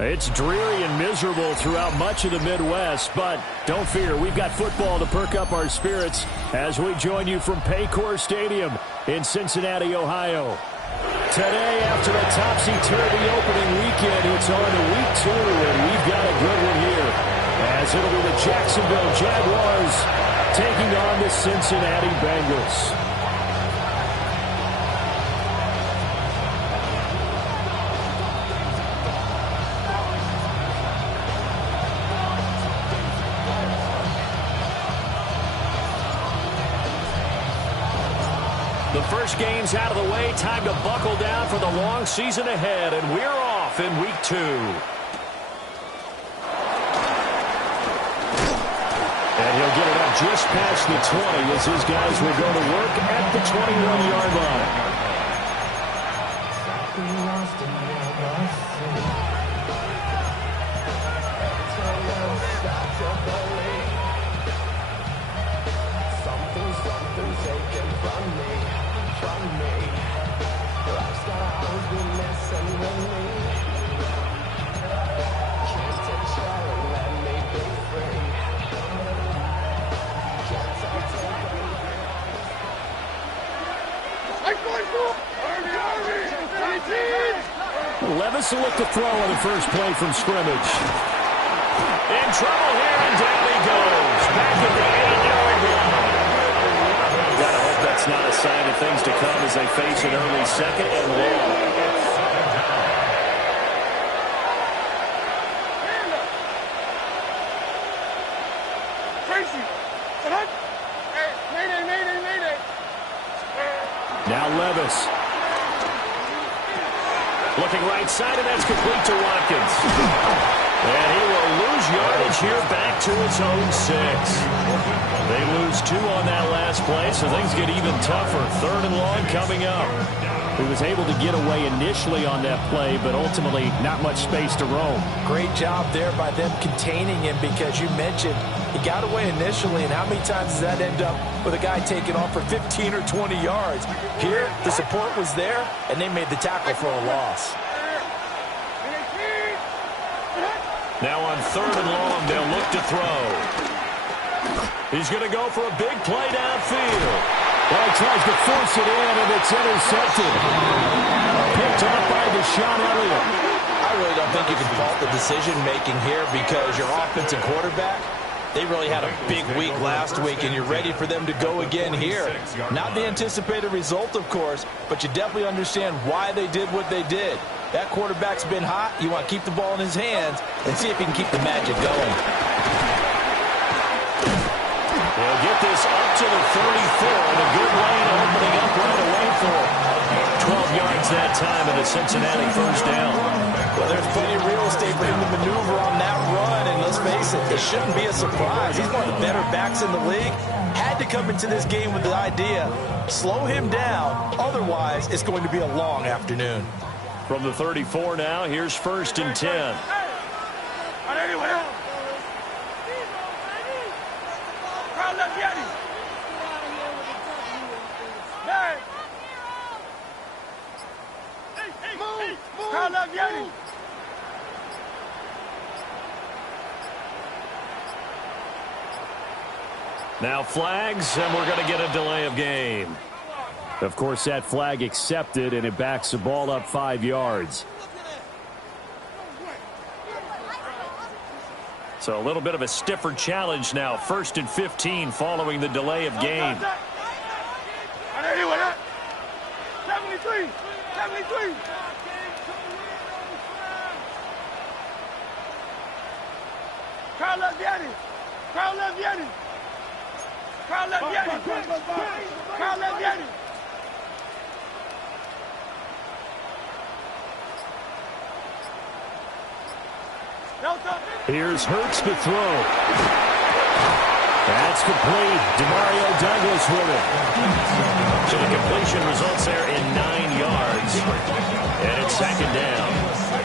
It's dreary and miserable throughout much of the Midwest, but don't fear, we've got football to perk up our spirits as we join you from Paycor Stadium in Cincinnati, Ohio. Today, after a topsy-turvy opening weekend, it's on to week 2, and we've got a good one here, as it'll be the Jacksonville Jaguars taking on the Cincinnati Bengals. The first game's out of the way. Time to buckle down for the long season ahead, and we're off in week 2. And he'll get it up just past the 20 as his guys will go to work at the 21-yard line. Levis will look to throw on the first play from scrimmage. In trouble here, and down he goes. Back at the 8-yard line. Gotta hope that's not a sign of things to come as they face an early second and long. Now Levis. Looking right side, and that's complete to Watkins. And he will lose yardage here back to his own 6. They lose 2 on that last play, so things get even tougher. 3rd and long coming up. He was able to get away initially on that play, but ultimately not much space to roam. Great job there by them containing him, because you mentioned he got away initially, and how many times does that end up with a guy taking off for 15 or 20 yards? Here, the support was there, and they made the tackle for a loss. Now on 3rd and long, they'll look to throw. He's going to go for a big play downfield. Well, he tries to force it in, and it's intercepted. Picked up by Deshaun Elliott. I really don't think you can fault the decision-making here, because your offensive quarterback, they really had a big week last week, and you're ready for them to go again here. Not the anticipated result, of course, but you definitely understand why they did what they did. That quarterback's been hot. You want to keep the ball in his hands and see if he can keep the magic going. They'll get this up to the 34, and a good lane opening up right away for him. 12 yards that time, and a Cincinnati first down. Well, there's plenty of real estate for him to maneuver on that run, and let's face it, it shouldn't be a surprise. He's one of the better backs in the league. Had to come into this game with the idea, slow him down, otherwise it's going to be a long afternoon. From the 34 now, here's 1st and 10. Now flags, and we're going to get a delay of game. Of course, that flag accepted, and it backs the ball up 5 yards. So a little bit of a stiffer challenge now. 1st and 15 following the delay of game. 73. Crowd left Yanni. Crowd left Yanni. Crowd left Yanni. Crowd left Yanni. Here's Hurts to throw. That's complete. Demario Douglas with it. So the completion results there in 9 yards. And it's 2nd down.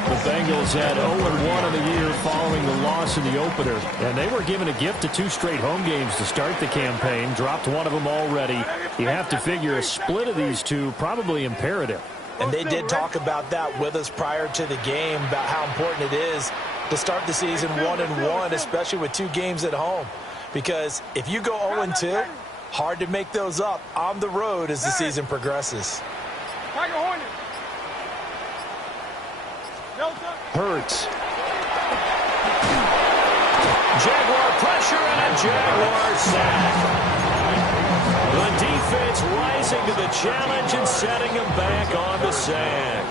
The Bengals had 0-1 in the year following the loss in the opener. And they were given a gift of 2 straight home games to start the campaign. Dropped one of them already. You have to figure a split of these two probably imperative. And they did talk about that with us prior to the game, about how important it is to start the season 1-1, especially with 2 games at home. Because if you go 0-2, hard to make those up on the road as the season progresses. Hurts. Jaguar pressure and a Jaguar sack. The defense rising to the challenge and setting him back on the sack.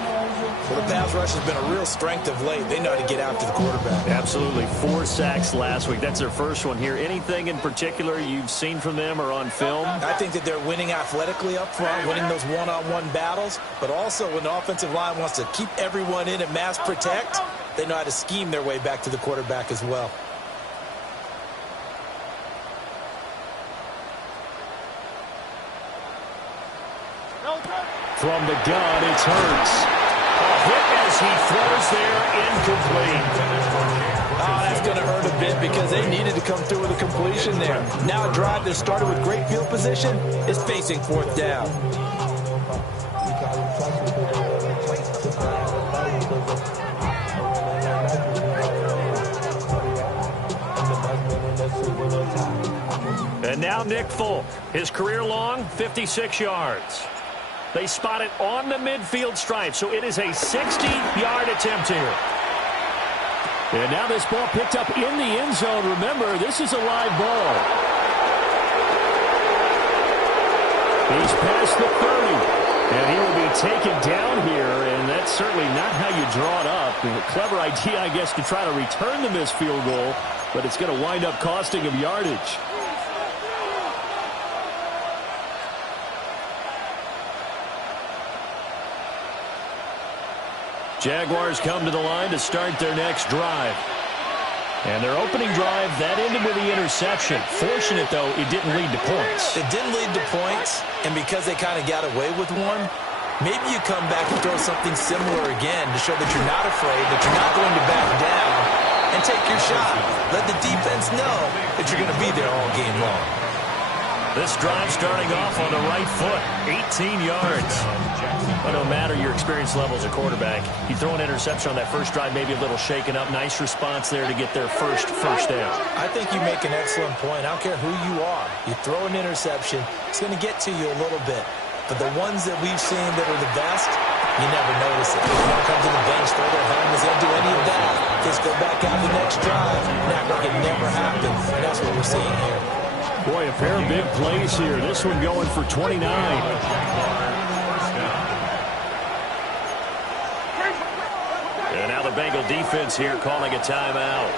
Well, the pass rush has been a real strength of late. They know how to get after the quarterback. Absolutely. 4 sacks last week. That's their first one here. Anything in particular you've seen from them or on film? I think that they're winning athletically up front, winning those one-on-one battles, but also when the offensive line wants to keep everyone in and mass protect, they know how to scheme their way back to the quarterback as well. From the gun, it's Hurts. A hit as he throws there, incomplete. Oh, that's going to hurt a bit because they needed to come through with a completion there. Now a drive that started with great field position is facing 4th down. And now Nick Folk, his career long, 56 yards. They spot it on the midfield stripe, so it is a 60-yard attempt here. And now this ball picked up in the end zone. Remember, this is a live ball. He's past the 30, and he will be taken down here, and that's certainly not how you draw it up. A clever idea, I guess, to try to return the missed field goal, but it's going to wind up costing him yardage. Jaguars come to the line to start their next drive. And their opening drive, that ended with the interception. Fortunate, though, it didn't lead to points. It didn't lead to points, and because they kind of got away with one, maybe you come back and throw something similar again to show that you're not afraid, that you're not going to back down, and take your shot. Let the defense know that you're going to be there all game long. This drive starting off on the right foot, 18 yards. But no matter your experience level as a quarterback, you throw an interception on that first drive, maybe a little shaken up. Nice response there to get their first down. I think you make an excellent point. I don't care who you are. You throw an interception, it's going to get to you a little bit. But the ones that we've seen that are the best, you never notice it. They don't come to the bench, throw their helmets, they don't do any of that. Just go back out the next drive and act like it never happened. And that's what we're seeing here. Boy, a pair of big plays here. This one going for 29. And now the Bengal defense here calling a timeout.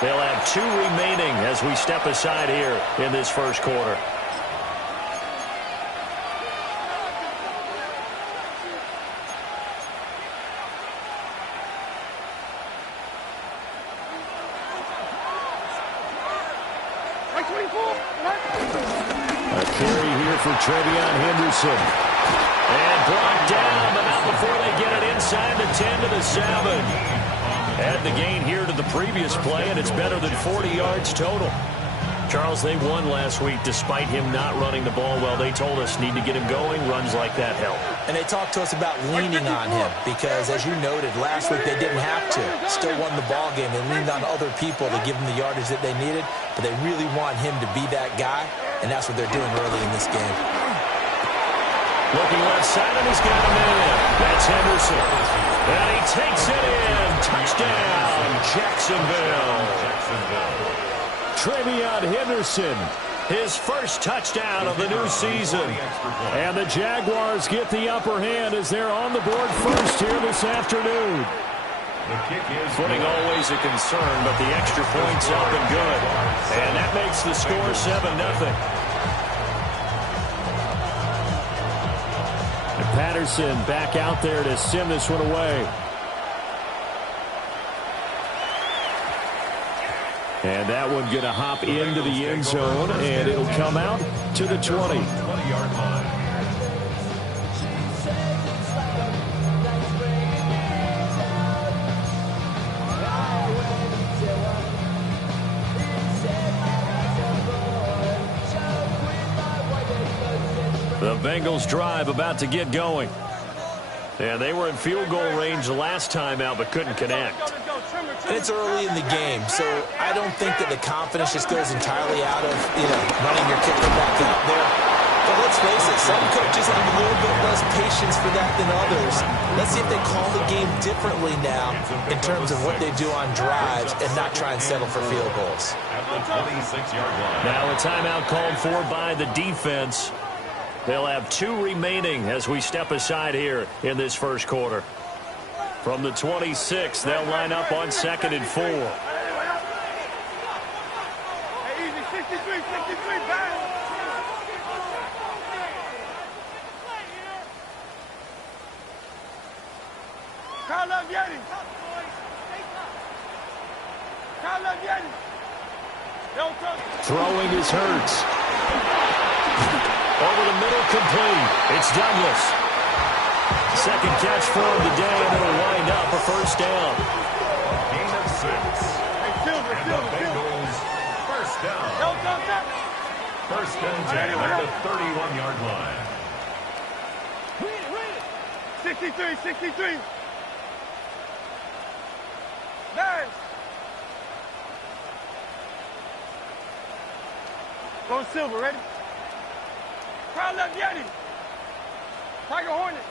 They'll have 2 remaining as we step aside here in this first quarter. A carry here for Trevion Henderson. And brought down, but not before they get it inside the 10 to the 7. Add the gain here to the previous play, and it's better than 40 yards total. Charles, they won last week despite him not running the ball well. They told us need to get him going. Runs like that help. And they talked to us about leaning on him because, as you noted, last week they didn't have to. Still won the ball game. They leaned on other people to give them the yardage that they needed, but they really want him to be that guy, and that's what they're doing early in this game. Looking left side, and he's got him in. That's Henderson. And he takes it in. Touchdown, Jacksonville. Trevion Henderson, his first touchdown of the new season. And the Jaguars get the upper hand as they're on the board first here this afternoon. Footing always a concern, but the extra point's up and good. And that makes the score 7-0. Patterson back out there to sim this one away. And that one going to hop into the end zone, and it'll come out to the 20. The Bengals drive about to get going. And they were in field goal range last time out, but couldn't connect. And it's early in the game, so I don't think that the confidence just goes entirely out of, running your kicker back out there. But let's face it, some coaches have a little bit less patience for that than others. Let's see if they call the game differently now in terms of what they do on drives and not try and settle for field goals. Now a timeout called for by the defense. They'll have 2 remaining as we step aside here in this first quarter. From the 26, they'll line up on 2nd and 4. Hey, easy, 63, back. Call up Yeti. Call up Yeti. Throwing is Hurts. Over the middle, complete. It's Douglas. Second catch for him today, and it'll wind up a first down. Gain of 6. And the Bengals first down. First and 10 at the 31-yard line. 63. Nice. Go Silver, ready? Crowd left Yeti. Tiger Hornet.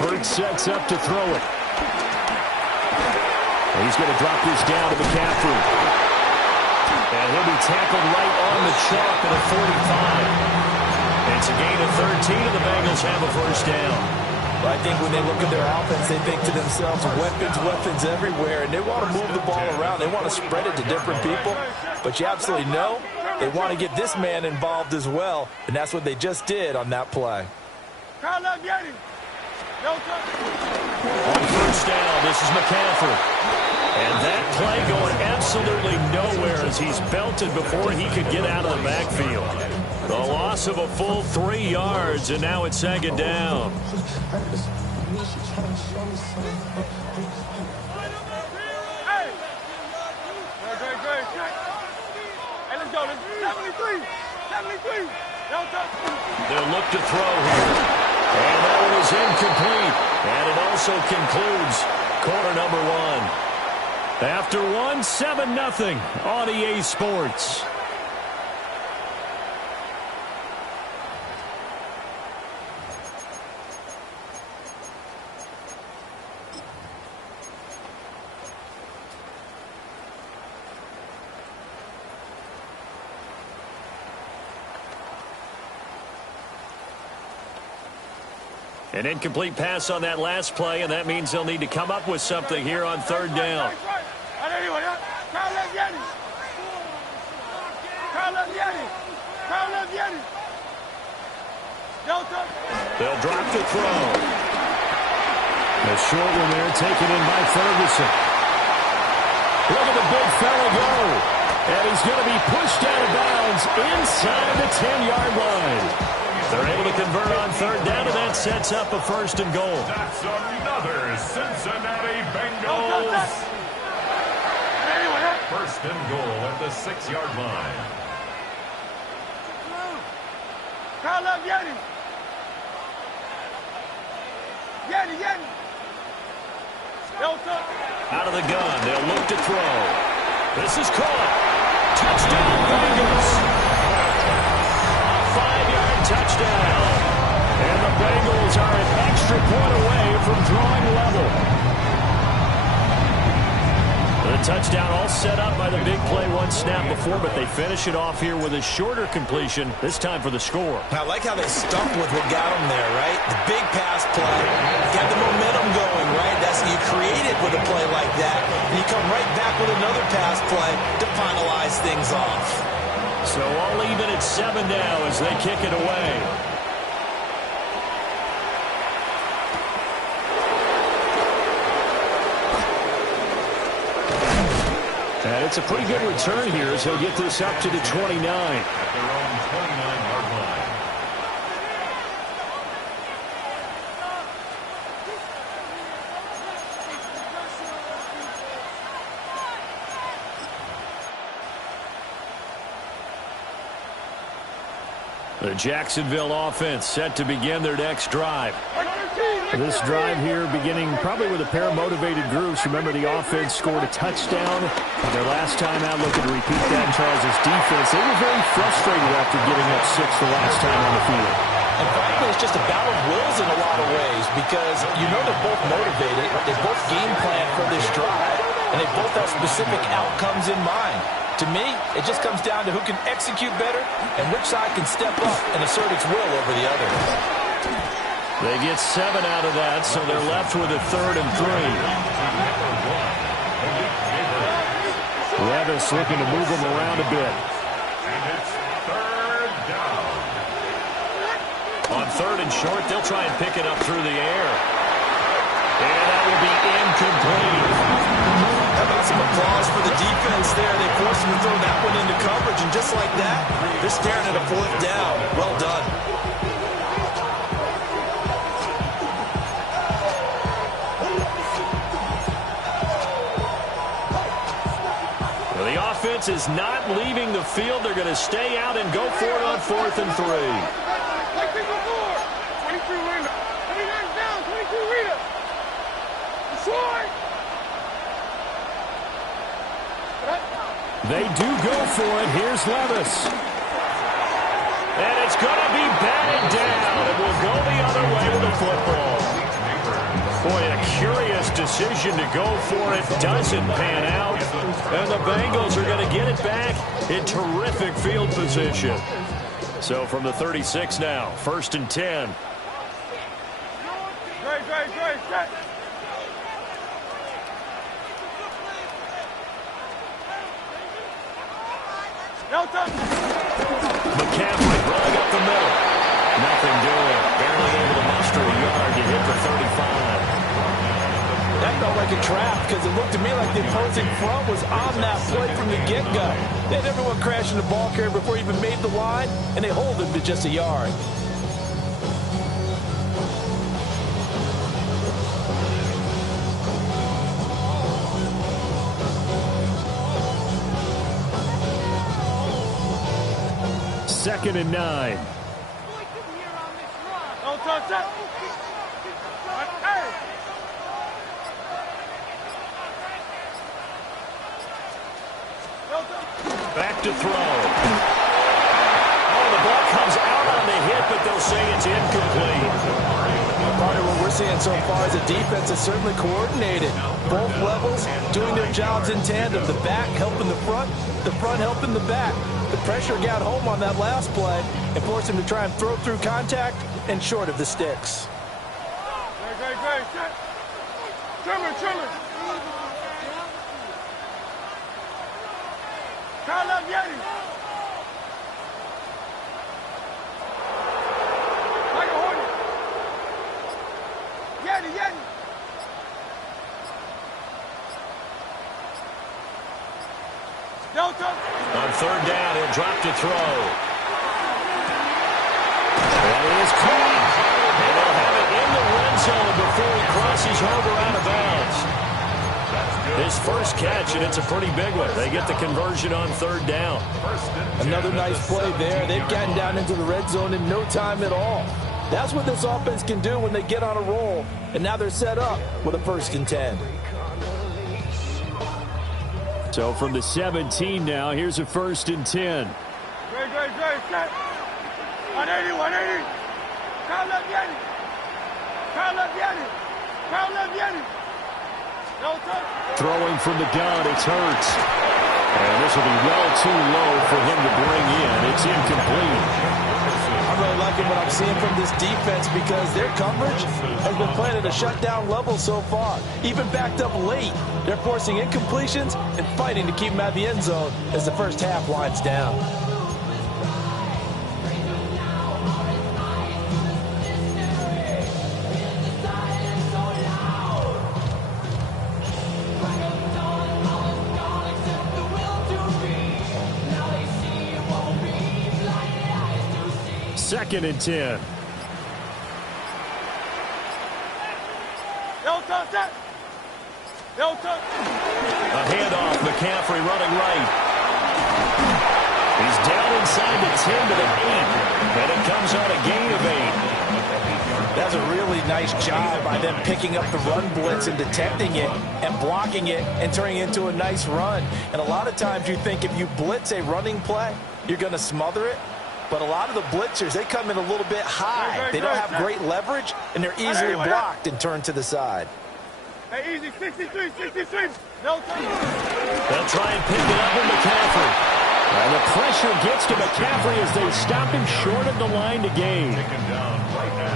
Hurts sets up to throw it. And he's going to drop this down to McCaffrey. And he'll be tackled right on the chalk at a 45. It's a gain of 13, and the Bengals have a first down. Well, I think when they look at their offense, they think to themselves, weapons everywhere, and they want to move the ball around. They want to spread it to different people. But you absolutely know they want to get this man involved as well, and that's what they just did on that play. Call up Yeti. On first down, this is McCaffrey. And that play going absolutely nowhere as he's belted before he could get out of the backfield. The loss of a full 3 yards, and now it's 2nd down. Hey! Great. Hey, let's go. 73. They'll look to throw here. And that one is incomplete. And it also concludes quarter number 1. After 1, 7-0 on EA Sports. An incomplete pass on that last play, and that means they'll need to come up with something here on 3rd down. They'll drop the throw. A short one there taken in by Ferguson. Look at the big fella go. And he's going to be pushed out of bounds inside the 10-yard line. They're able to convert on 3rd down, and that sets up a 1st and goal. That's another Cincinnati Bengals. 1st and goal at the 6-yard line. Call up Yeti. Out of the gun, they'll look to throw. This is caught. Touchdown, Bengals. A 5-yard touchdown. And the Bengals are an extra point away from drawing level. The touchdown all set up by the big play one snap before, but they finish it off here with a shorter completion, this time for the score. I like how they stuck with what got them there, right? The big pass play, got the momentum going, right? That's you create it with a play like that, and you come right back with another pass play to finalize things off. So all even at 7 now as they kick it away. And it's a pretty good return here as he'll get this up to the 29. At their own 29-yard line. The Jacksonville offense set to begin their next drive. This drive here beginning probably with a pair of motivated groups. Remember, the offense scored a touchdown their last time out, looking to repeat that in Charles' defense. They were very frustrated after giving up 6 the last time on the field. And frankly, it's just a battle of wills in a lot of ways because you know they're both motivated. They both game plan for this drive, and they both have specific outcomes in mind. To me, it just comes down to who can execute better and which side can step up and assert its will over the other. They get 7 out of that, so they're left with a 3rd and 3. Levis looking to move them around a bit. And it's 3rd down. On 3rd and short, they'll try and pick it up through the air. And that will be incomplete. How about some applause for the defense there? They forced him to throw that one into coverage, and just like that, they're staring at a 4th down. Well done. Well, the offense is not leaving the field. They're going to stay out and go for it on 4th and 3. 22 Rita. 29 down, 22 Rita. Short. They do go for it. Here's Levis. And it's going to be batted down. It will go the other way with the football. Boy, a curious decision to go for it. Doesn't pan out. And the Bengals are going to get it back in terrific field position. So from the 36 now, 1st and 10. Great. McCaffrey running up the middle. Nothing doing. Barely able to muster a yard to hit the 35. That felt like a trap because it looked to me like the opposing front was on that play from the get-go. They had everyone crashing the ball carrier before he even made the line, and they hold him to just a yard. Second and 9. Don't touch that. Back to throw. Oh, the ball comes out on the hit, but they'll say it's incomplete. Part of what we're seeing so far is a defense that's certainly coordinated. Both levels doing their jobs in tandem. The back helping the front helping the back. The pressure got home on that last play and forced him to try and throw through contact and short of the sticks. Great. Trimmer. Kyle up, Yeti. Like a hornet. Yeti. Delta. On 3rd down, he'll drop to throw. And it is caught. And they'll have it in the red zone before he crosses over out of bounds. His first catch, and it's a pretty big one. They get the conversion on 3rd down. Another nice play there. They've gotten down into the red zone in no time at all. That's what this offense can do when they get on a roll. And now they're set up with a 1st and 10. So from the 17 now, here's a 1st and 10. Great. Set. 180. Kyle up, Yeti. Throwing from the gun, it's Hurts. And this will be well too low for him to bring in. It's incomplete. I'm really liking what I'm seeing from this defense because their coverage has been playing at a shutdown level so far. Even backed up late, they're forcing incompletions and fighting to keep them out of the end zone as the first half winds down. Second and 10. A handoff, McCaffrey running right. He's down inside the 10 to the 8. And on a gain of 8. That's a really nice job by them picking up the run blitz and detecting it and blocking it and turning it into a nice run. And a lot of times you think if you blitz a running play, you're going to smother it. But a lot of the blitzers, they come in a little bit high. They don't have great leverage, and they're easily blocked and turned to the side. Hey, easy, 63, 63. No time. They'll try and pick it up with McCaffrey. And the pressure gets to McCaffrey as they stop him short of the line to gain.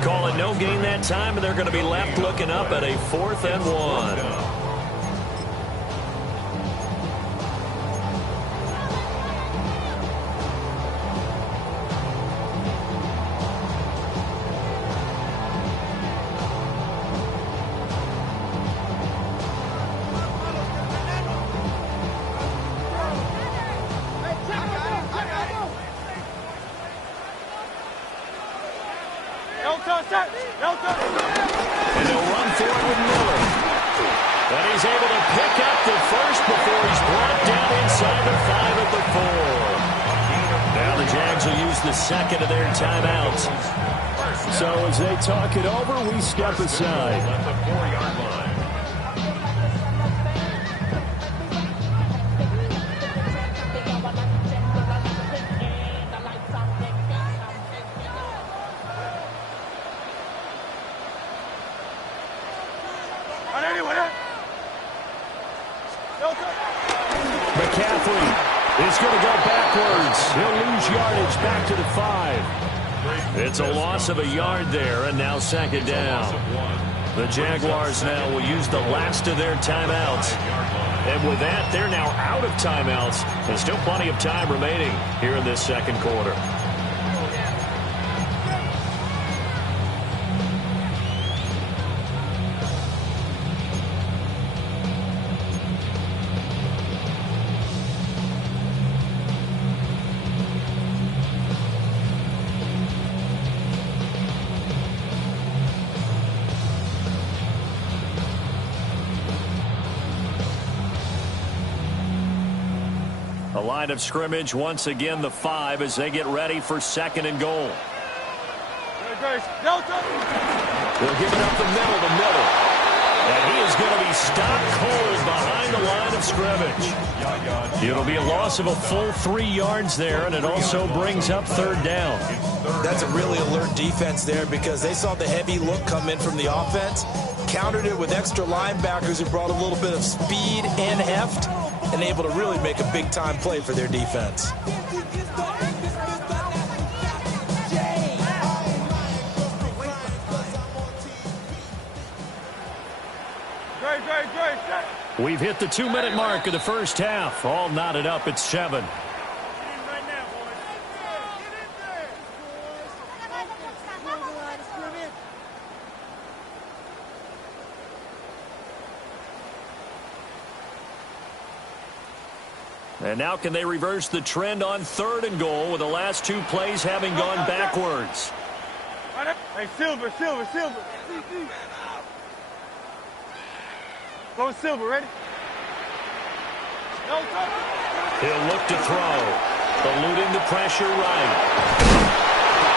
Call it no gain that time, and they're going to be left looking up at a 4th and 1. And they'll run for it with Miller. And he's able to pick up the first before he's brought down inside the 5 at the 4. Now the Jags will use the second of their timeouts. So as they talk it over, we step aside. At the 4-yard line. McCaffrey is going to go backwards. He'll lose yardage back to the 5. It's a loss of a yard there, and now 2nd down. The Jaguars now will use the last of their timeouts. And with that, they're now out of timeouts. There's still plenty of time remaining here in this 2nd quarter. The line of scrimmage, once again, the 5 as they get ready for 2nd and goal. They'll give it up the middle to Miller. And he is going to be stopped cold behind the line of scrimmage. It'll be a loss of a full 3 yards there, and it also brings up 3rd down. That's a really alert defense there because they saw the heavy look come in from the offense, countered it with extra linebackers who brought a little bit of speed and heft, and able to really make a big-time play for their defense. We've hit the 2-minute mark of the first half. All knotted up at 7. And now can they reverse the trend on 3rd and goal with the last 2 plays having gone backwards? Hey, Silver. Go Silver, ready? He'll look to throw. Eluding the pressure right.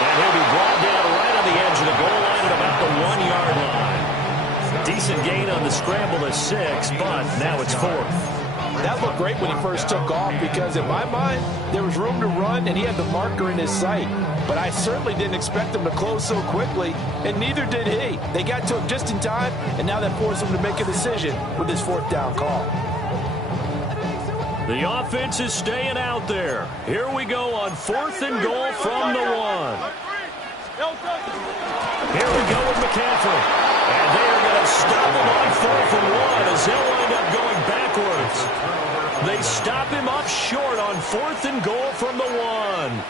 And he'll be brought down right on the edge of the goal line at about the 1-yard line. Decent gain on the scramble to 6, but now it's 4th. That looked great when he first took off because in my mind, there was room to run and he had the marker in his sight. But I certainly didn't expect him to close so quickly, and neither did he. They got to him just in time, and now that forced him to make a decision with his 4th down call. The offense is staying out there. Here we go on 4th and goal from the 1. Here we go with McCaffrey. And they are going to stop him on 4th and 1 as they'll wind up going backwards. They stop him up short on 4th and goal from the 1.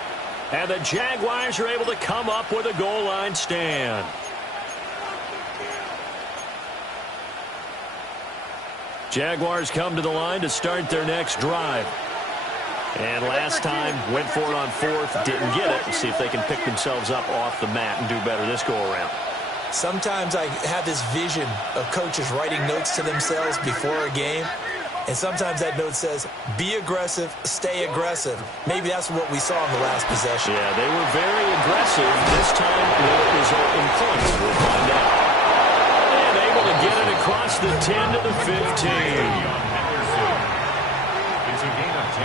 And the Jaguars are able to come up with a goal line stand. Jaguars come to the line to start their next drive. And last time, went for it on 4th, didn't get it. See if they can pick themselves up off the mat and do better this go-around. Sometimes I have this vision of coaches writing notes to themselves before a game. And sometimes that note says, be aggressive, stay aggressive. Maybe that's what we saw in the last possession. Yeah, they were very aggressive. This time, will it result in points? We'll find out. And able to get it across the 10 to the 15. It's a gain of 10.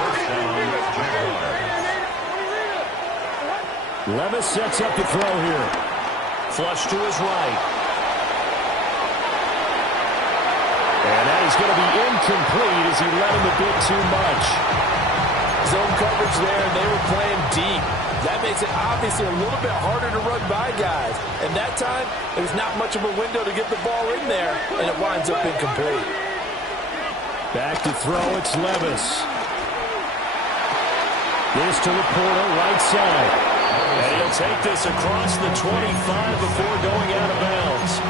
First down, Jaguars. Levis sets up to throw here. Flush to his right. And that is going to be incomplete as he let him a bit too much. Zone coverage there, and they were playing deep. That makes it obviously a little bit harder to run by guys. And that time, there's not much of a window to get the ball in there, and it winds up incomplete. Back to throw, it's Levis. This to Laporta, right side. And he'll take this across the 25 before going out of bounds.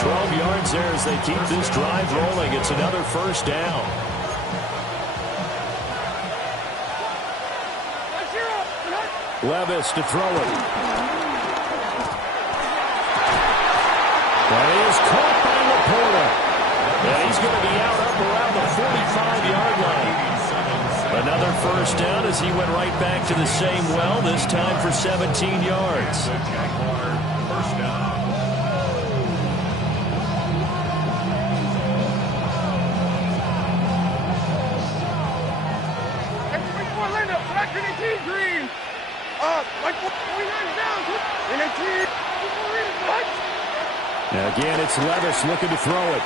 12 yards there as they keep this drive rolling. It's another first down. Levis to throw it. That is caught by Laporta. And he's going to be out up around the 45-yard line. Another first down as he went right back to the same well, this time for 17 yards. First down. Now again, it's Levis looking to throw it.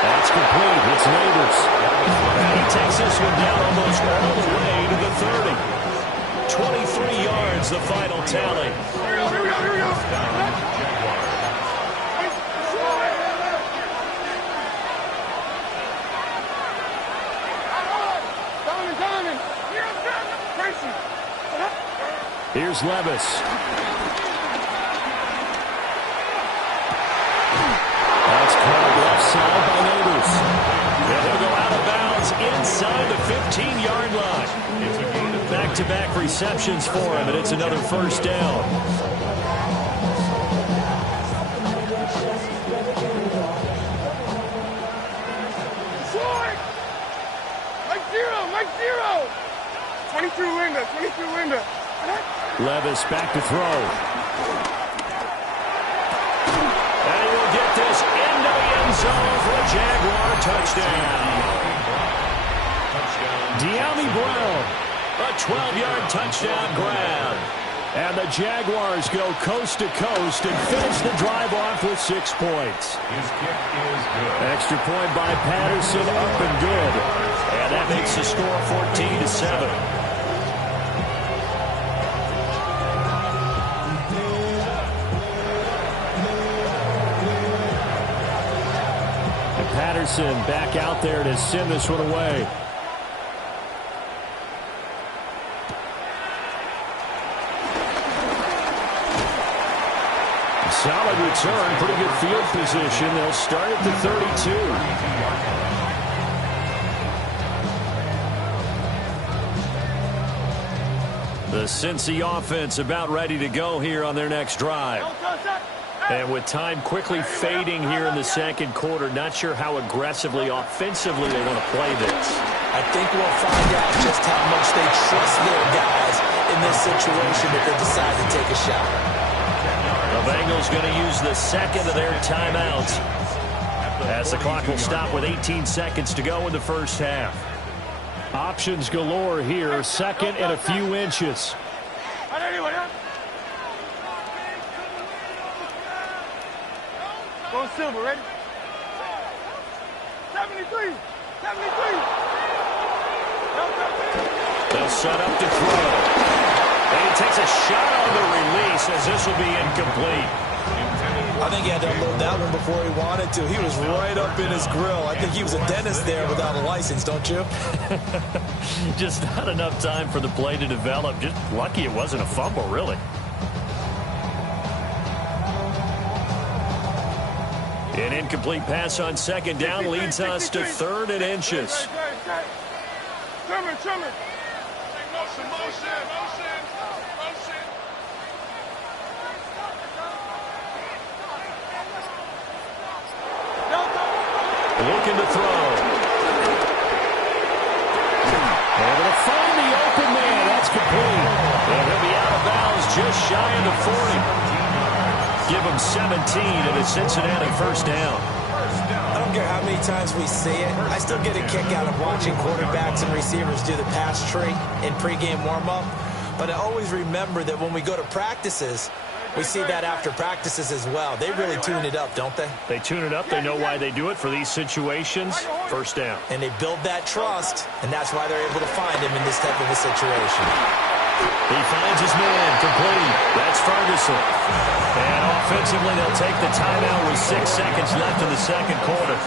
That's complete. It's Neighbors. And he takes this one down almost all the way to the 30. 23 yards, the final tally. Here we go. Here's Levis. That's caught left side by Neighbors. And he'll go out of bounds inside the 15-yard line. Back-to-back receptions for him, and it's another first down. Mike zero. 22 window. Levis back to throw. And he will get this into the end zone for a Jaguar touchdown. De'Ami Brown, a 12-yard touchdown grab. And the Jaguars go coast to coast and finish the drive off with 6 points. His kick is good. Extra point by Patterson, up and good. And that makes the score 14-7. Patterson back out there to send this one away. Solid return, pretty good field position. They'll start at the 32. The Cincy offense about ready to go here on their next drive. And with time quickly fading here in the second quarter, not sure how aggressively, offensively they want to play this. I think we'll find out just how much they trust their guys in this situation if they decide to take a shot. The Bengals going to use the second of their timeouts as the clock will stop with 18 seconds to go in the first half. Options galore here, second and a few inches. Go Silver, ready? 73. They'll set up to throw. And he takes a shot on the release as this will be incomplete. I think he had to unload that one before he wanted to. He was right up in his grill. I think he was a dentist there without a license, don't you? Just not enough time for the play to develop. Just lucky it wasn't a fumble, really. An incomplete pass on second down leads us to third and inches. Trimmer. Motion. Looking to throw. Able to find the open man. That's complete. And he'll be out of bounds just shy of the 40. Give him 17 and a Cincinnati first down. I don't care how many times we see it. I still get a kick out of watching quarterbacks and receivers do the pass tree in pregame warm-up. But I always remember that when we go to practices, we see that after practices as well. They really tune it up, don't they? They tune it up. They know why they do it for these situations. First down. And they build that trust, and that's why they're able to find him in this type of a situation. He finds his man, complete. That's Ferguson. And offensively, they'll take the timeout with 6 seconds left in the second quarter.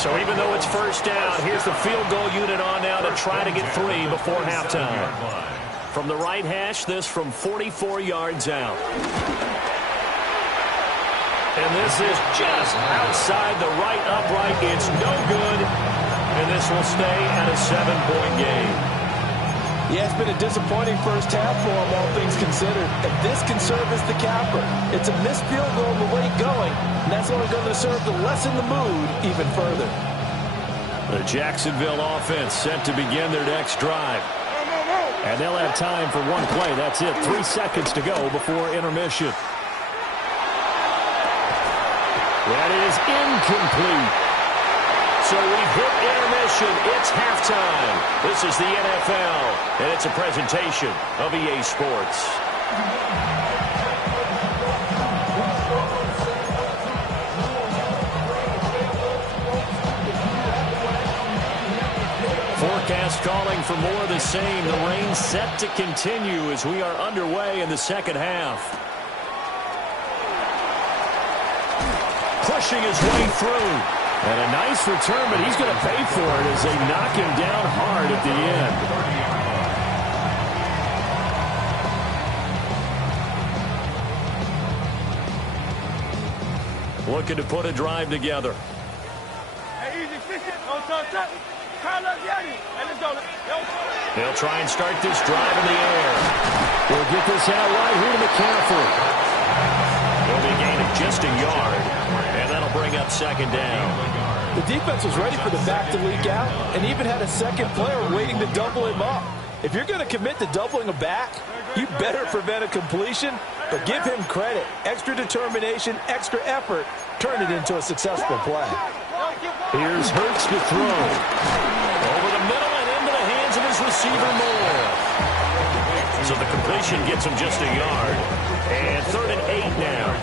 So even though it's first down, here's the field goal unit on now to try to get 3 before halftime. From the right hash, this from 44 yards out. And this is just outside the right upright. It's no good. And this will stay at a 7-point game. Yeah, it's been a disappointing first half for him, all things considered. And this can serve as the capper. It's a missed field goal on the way going, and that's only going to serve to lessen the mood even further. The Jacksonville offense set to begin their next drive. And they'll have time for one play. That's it. 3 seconds to go before intermission. That is incomplete. So we've hit intermission. It's halftime. This is the NFL, and it's a presentation of EA Sports. Forecast calling for more of the same. The rain set to continue as we are underway in the second half. Pushing his way through. And a nice return, but he's going to pay for it as they knock him down hard at the end. Looking to put a drive together. Hey, easy, fix it. Don't touch. They'll try and start this drive in the air. They'll get this out right here to McCaffrey. They'll be a gain of just a yard, and that'll bring up second down. The defense was ready for the back to leak out and even had a second player waiting to double him up. If you're going to commit to doubling a back, you better prevent a completion, but give him credit. Extra determination, extra effort, turn it into a successful play. Here's Hurts to throw. Over the middle and into the hands of his receiver, Moore. So the completion gets him just a yard. And 3rd and 8 now.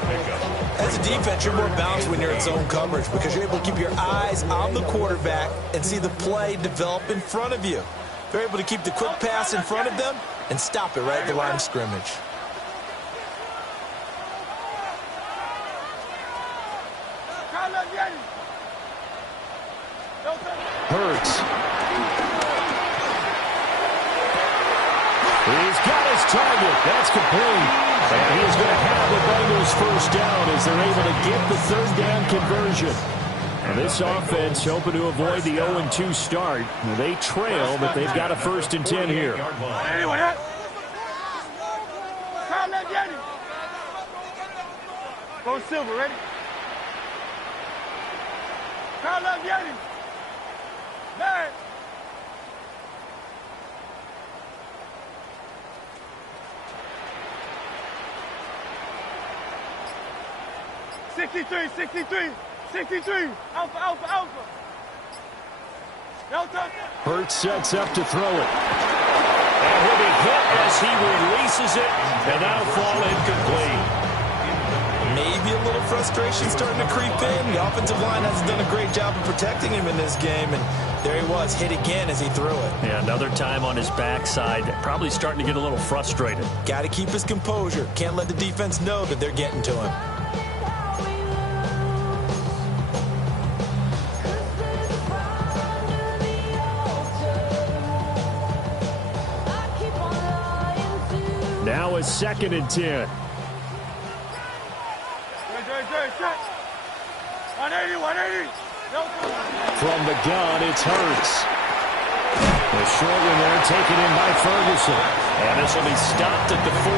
As a defense, you're more balanced when you're in zone coverage because you're able to keep your eyes on the quarterback and see the play develop in front of you. They're able to keep the quick pass in front of them and stop it right at the line of scrimmage. Hurts. He's got his target. That's complete. And he's going to have the Bengals first down as they're able to get the 3rd down conversion. And this offense hoping to avoid the 0-2 start. They trail, but they've got a 1st and 10 here. Go Silver, ready? Carl up, Yeti. Man. 63, 63, 63. Alpha, alpha, alpha. Hurts sets up to throw it. And he'll be hit as he releases it, and that'll fall incomplete. Maybe a little frustration starting to creep in. The offensive line hasn't done a great job of protecting him in this game, and there he was, hit again as he threw it. Yeah, another time on his backside, probably starting to get a little frustrated. Got to keep his composure. Can't let the defense know that they're getting to him. Now it's 2nd and 10. 180, 180. From the gun, it's Hurts. The short one there taken in by Ferguson. And this will be stopped at the 44.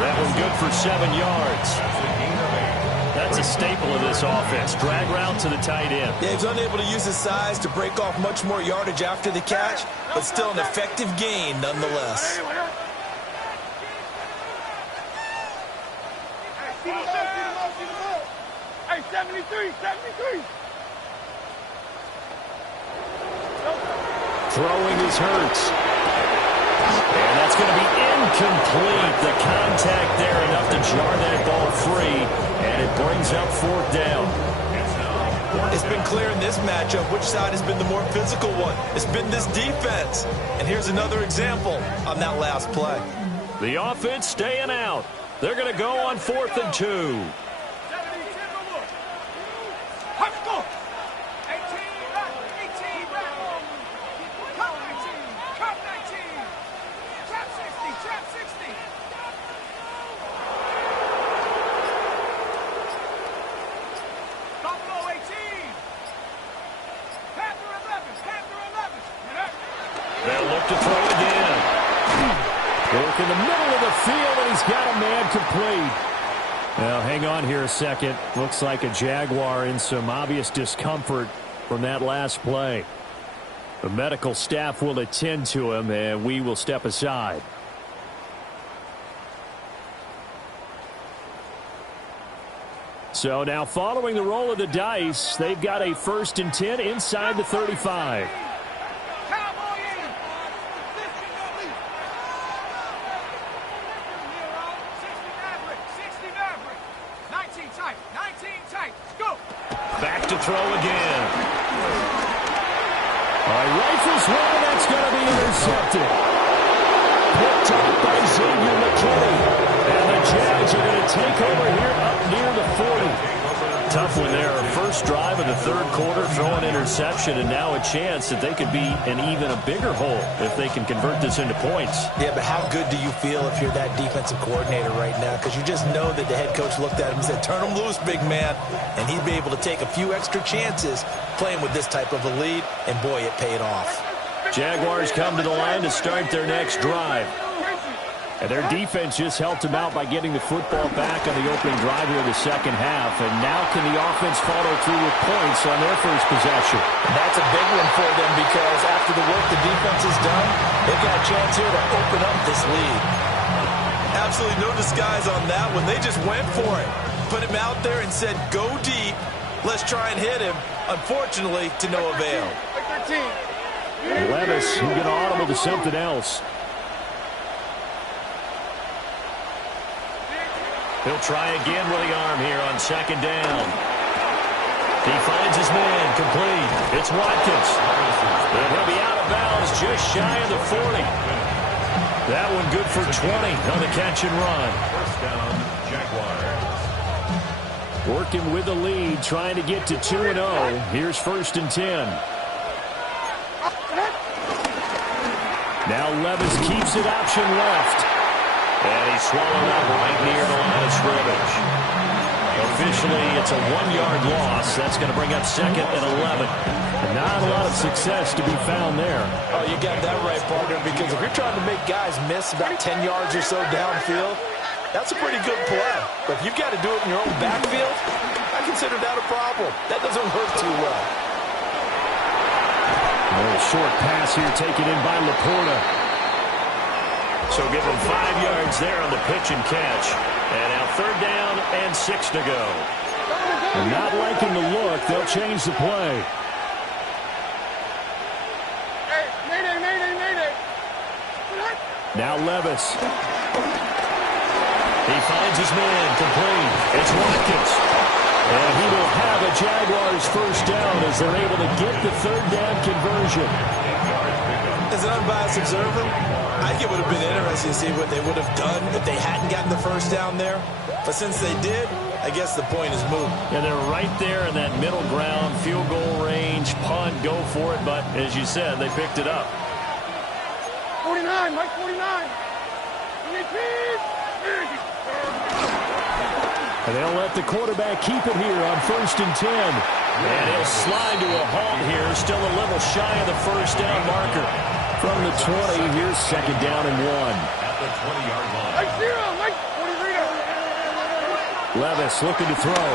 That was good for 7 yards. That That's a staple of this offense. Drag route to the tight end. Yeah, he's unable to use his size to break off much more yardage after the catch, but still an effective gain nonetheless. Hey, 73, 73. Throwing is Hurts. And that's going to be incomplete. The contact there enough to jar that ball free, and it brings up 4th down. It's been clear in this matchup which side has been the more physical one. It's been this defense. And here's another example on that last play. The offense staying out. They're going to go on 4th and 2. They'll look to throw again. Work in the middle of the field, and he's got a man complete. Now, hang on here a second. Looks like a Jaguar in some obvious discomfort from that last play. The medical staff will attend to him, and we will step aside. So now following the roll of the dice, they've got a 1st and 10 inside the 35. Back to throw again. All right, rifles one, that's going to be intercepted. Picked up by Xavier McKinney. And the Jags are going to take over here up near the 40. Tough one there. First drive of the 3rd quarter, throwing interception, and now a chance that they could be an even a bigger hole if they can convert this into points. Yeah, but how good do you feel if you're that defensive coordinator right now? Because you just know that the head coach looked at him and said, turn him loose, big man. And he'd be able to take a few extra chances playing with this type of a lead, and boy, it paid off. Jaguars come to the line to start their next drive. And their defense just helped them out by getting the football back on the opening drive here in the 2nd half. And now can the offense follow through with points on their first possession? That's a big one for them because after the work the defense has done, they've got a chance here to open up this lead. Absolutely no disguise on that one. They just went for it. Put him out there and said, go deep. Let's try and hit him. Unfortunately, to no avail. Levis, who's going to audible to something else. He'll try again with the arm here on 2nd down. He finds his man complete. It's Watkins. And he'll be out of bounds just shy of the 40. That one good for 20 on the catch and run. 1st down, Jaguars. Working with the lead, trying to get to 2-0. Here's 1st and 10. Now Levis keeps it option left. And he swallowed up right near the line of scrimmage. Officially, it's a 1-yard loss. That's going to bring up 2nd and 11. Not a lot of success to be found there. Oh, you got that right, partner, because if you're trying to make guys miss about 10 yards or so downfield, that's a pretty good play. But if you've got to do it in your own backfield, I consider that a problem. That doesn't work too well. A little short pass here taken in by Laporta. So give them 5 yards there on the pitch and catch. And now 3rd down and 6 to go. And not liking the look, they'll change the play. Hey, mayday. Now Levis. He finds his man complete. It's Watkins. And he will have a Jaguars 1st down as they're able to get the 3rd down conversion. As an unbiased observer, I think it would have been interesting to see what they would have done if they hadn't gotten the 1st down there. But since they did, I guess the point is moot. And they're right there in that middle ground, field goal range, punt, go for it. But as you said, they picked it up. 49, Mike, 49. And they'll let the quarterback keep it here on 1st and 10. And he'll slide to a halt here, still a little shy of the 1st down marker. From the 20, here's 2nd down and 1. At the 20-yard line. Mike, 0, Mike, 43. Levis looking to throw.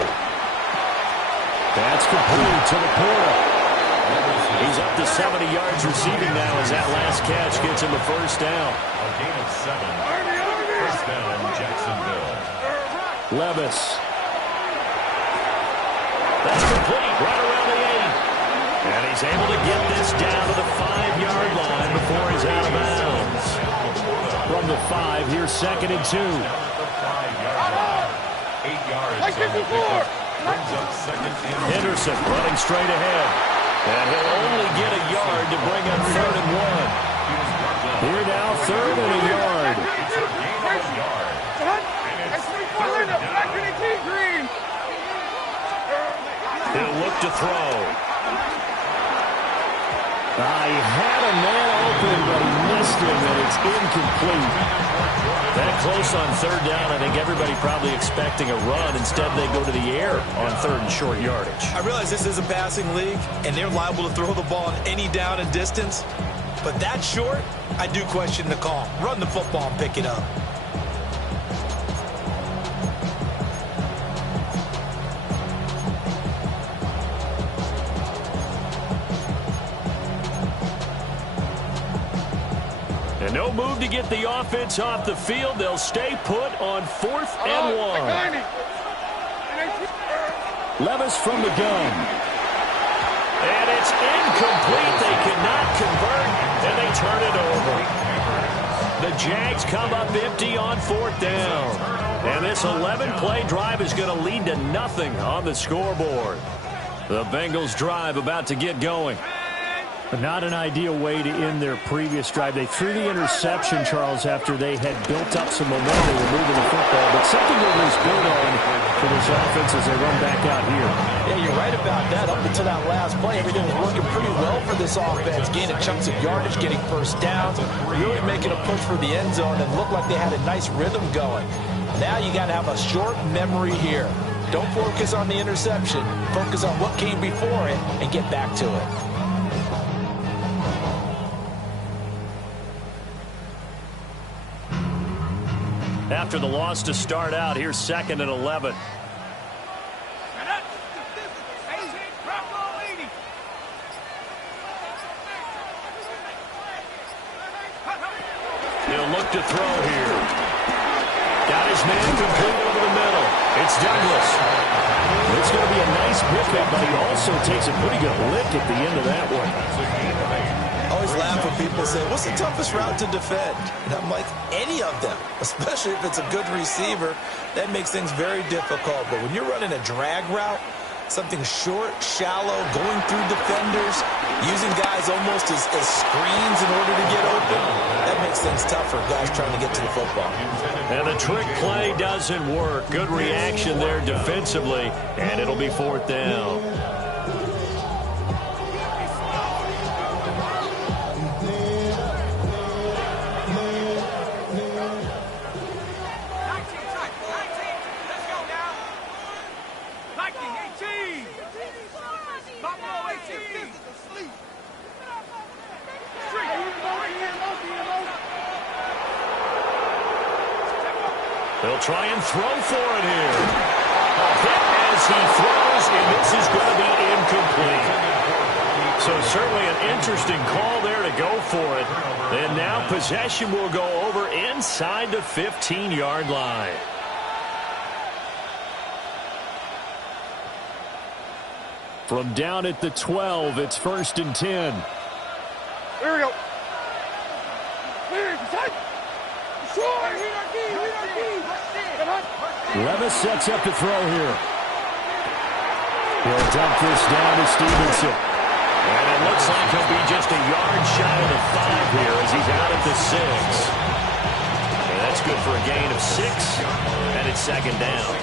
That's complete to the Porter. He's up to 70 yards receiving now as that last catch gets him a first down. A gain of 7. First down, Jacksonville. Levis. That's complete right around the 8. And he's able to get this down to the 5-yard line before he's out of bounds. From the 5, here's 2nd and 2. 5-yard line. 8 yards on the pickup. Brings up 2nd and 2. Henderson running straight ahead. And he'll only get a yard to bring up 3rd and 1. Here now, 3rd and a yard. It's a gain of a yard. And it's 3rd down. He'll look to throw. He had a man open, but he missed him, and it's incomplete. That close on 3rd down, I think everybody probably expecting a run. Instead, they go to the air on 3rd and short yardage. I realize this is a passing league, and they're liable to throw the ball on any down and distance. But that short, I do question the call. Run the football and pick it up. And no move to get the offense off the field. They'll stay put on 4th and 1. Levis from the gun. And it's incomplete. They cannot convert, and they turn it over. The Jags come up empty on 4th down. And this 11-play drive is going to lead to nothing on the scoreboard. The Bengals drive about to get going. But not an ideal way to end their previous drive. They threw the interception, Charles, after they had built up some momentum. They were moving the football, but something that was built on for this offense as they run back out here. Yeah, you're right about that. Up until that last play, everything was working pretty well for this offense. Gaining chunks of yardage, getting first downs, really making a push for the end zone, and looked like they had a nice rhythm going. Now you got to have a short memory here. Don't focus on the interception. Focus on what came before it and get back to it. After the loss to start out, here's 2nd and 11. He'll look to throw here. Got his man complete over the middle. It's Douglas. It's going to be a nice pickup, but he also takes a pretty good lick at the end of that one. I always laugh when people say, what's the toughest route to defend? And I'm like, any of them, especially if it's a good receiver. That makes things very difficult. But when you're running a drag route, something short, shallow, going through defenders, using guys almost as screens in order to get open, that makes things tough for guys trying to get to the football. And the trick play doesn't work. Good reaction there defensively, and it'll be 4th down. They'll try and throw for it here. A hit as he throws, and this is going to be incomplete. So certainly an interesting call there to go for it. And now possession will go over inside the 15-yard line. From down at the 12, it's 1st and 10. Here we go. Levis sets up to throw here. He'll dump this down to Stevenson. And it looks like he'll be just a yard shy of the 5 here as he's out at the 6. And that's good for a gain of 6, and it's 2nd down.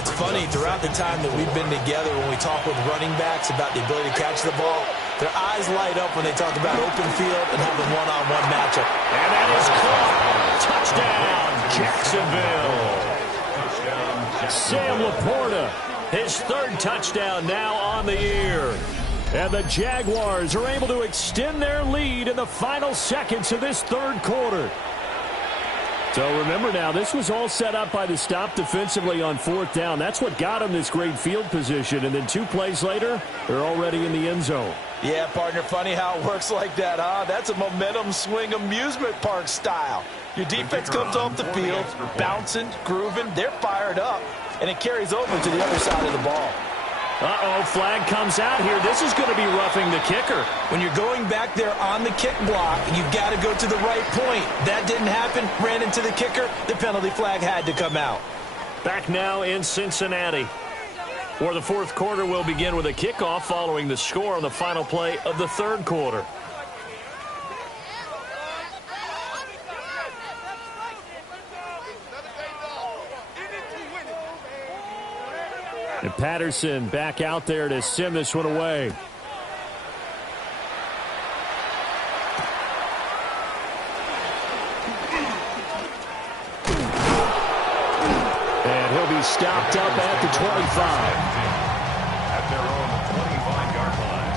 It's funny, throughout the time that we've been together, when we talk with running backs about the ability to catch the ball, their eyes light up when they talk about open field and having one-on-one matchup. And that is caught. Touchdown, Jacksonville. Sam Laporta, his 3rd touchdown now on the year. And the Jaguars are able to extend their lead in the final seconds of this 3rd quarter. So remember now, this was all set up by the stop defensively on 4th down. That's what got them this great field position. And then 2 plays later, they're already in the end zone. Yeah, partner, funny how it works like that, huh? That's a momentum swing amusement park style. Your defense comes off the field, bouncing, grooving, they're fired up, and it carries over to the other side of the ball. Uh-oh, flag comes out here. This is going to be roughing the kicker. When you're going back there on the kick block, you've got to go to the right point. That didn't happen, ran into the kicker. The penalty flag had to come out. Back now in Cincinnati, where the 4th quarter will begin with a kickoff following the score on the final play of the 3rd quarter. And Patterson back out there to send this one away. And he'll be stopped up at the 25. At their own 25-yard line.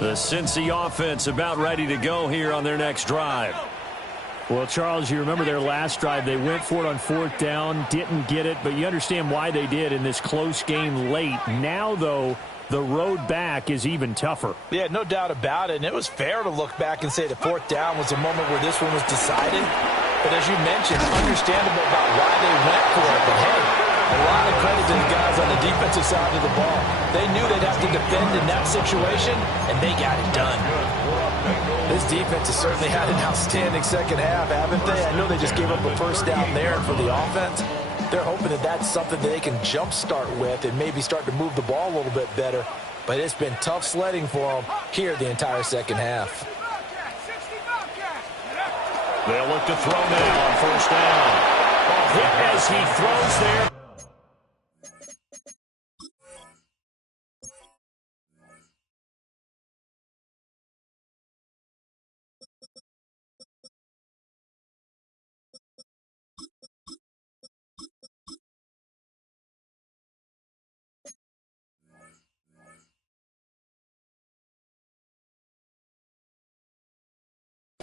The Cincy offense about ready to go here on their next drive. Well, Charles, you remember their last drive. They went for it on 4th down, didn't get it, but you understand why they did in this close game late. Now, though, the road back is even tougher. Yeah, no doubt about it, and it was fair to look back and say the 4th down was a moment where this one was decided. But as you mentioned, understandable about why they went for it. But, hey, a lot of credit to the guys on the defensive side of the ball. They knew they'd have to defend in that situation, and they got it done. This defense has certainly had an outstanding second half, haven't they? I know they just gave up a 1st down there for the offense. They're hoping that that's something that they can jumpstart with and maybe start to move the ball a little bit better. But it's been tough sledding for them here the entire second half. They'll look to throw now on 1st down. Hit as he throws there.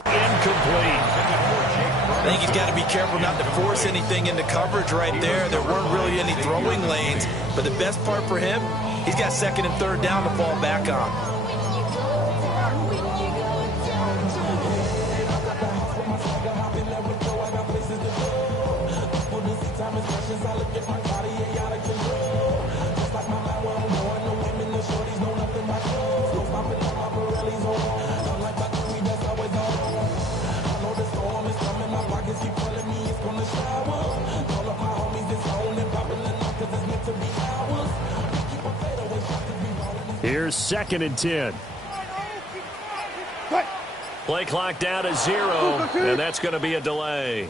Incomplete. I think he's got to be careful not to force anything into coverage right there. There weren't really any throwing lanes, but the best part for him, he's got 2nd and 3rd down to fall back on. Here's 2nd and 10. Play clock down to 0, and that's going to be a delay.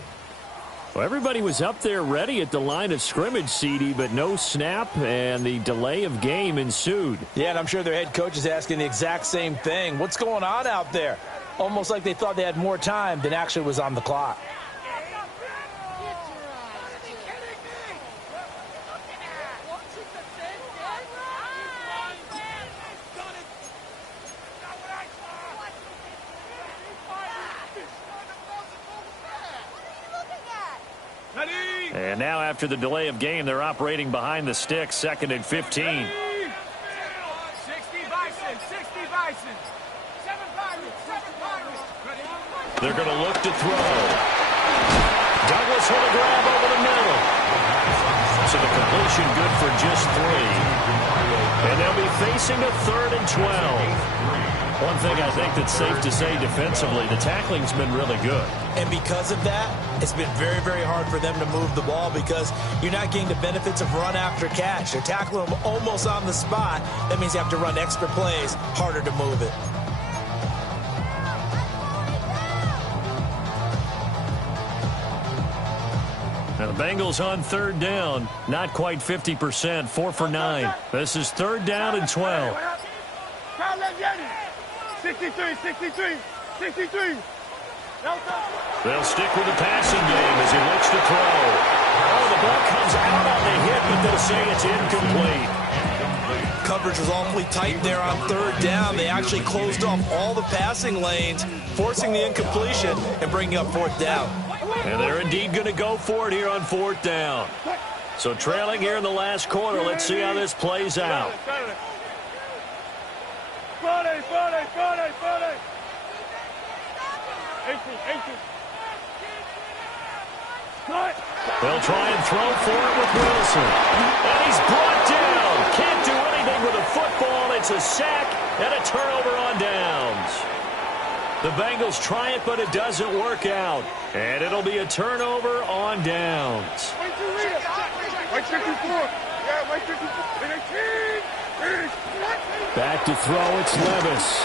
Well, everybody was up there ready at the line of scrimmage, CD, but no snap, and the delay of game ensued. Yeah, and I'm sure their head coach is asking the exact same thing. What's going on out there? Almost like they thought they had more time than actually was on the clock. And now after the delay of game, they're operating behind the sticks, 2nd and 15. 60 Bison, 60 Bison. 7 Pirates, 7 Pirates. They're going to look to throw. Douglas with a grab over the middle. So the completion good for just 3. And they'll be facing a 3rd and 12. One thing I think that's safe to say defensively, the tackling's been really good. And because of that, it's been very, very hard for them to move the ball because you're not getting the benefits of run after catch. They're tackling them almost on the spot. That means you have to run extra plays, harder to move it. Now the Bengals on 3rd down, not quite 50%, 4 for 9. This is 3rd down and 12. Crowd left Yanni. 63, 63, 63. They'll stick with the passing game as he looks to throw. Oh, the ball comes out on the hit, but they'll say it's incomplete. Coverage was awfully tight there on third down. They actually closed off all the passing lanes, forcing the incompletion and bringing up fourth down. And they're indeed going to go for it here on fourth down. So trailing here in the last quarter, let's see how this plays out. They'll try and throw for it with Wilson. And he's brought down. Can't do anything with a football. It's a sack and a turnover on downs. The Bengals try it, but it doesn't work out. And it'll be a turnover on downs. Back to throw, it's Levis.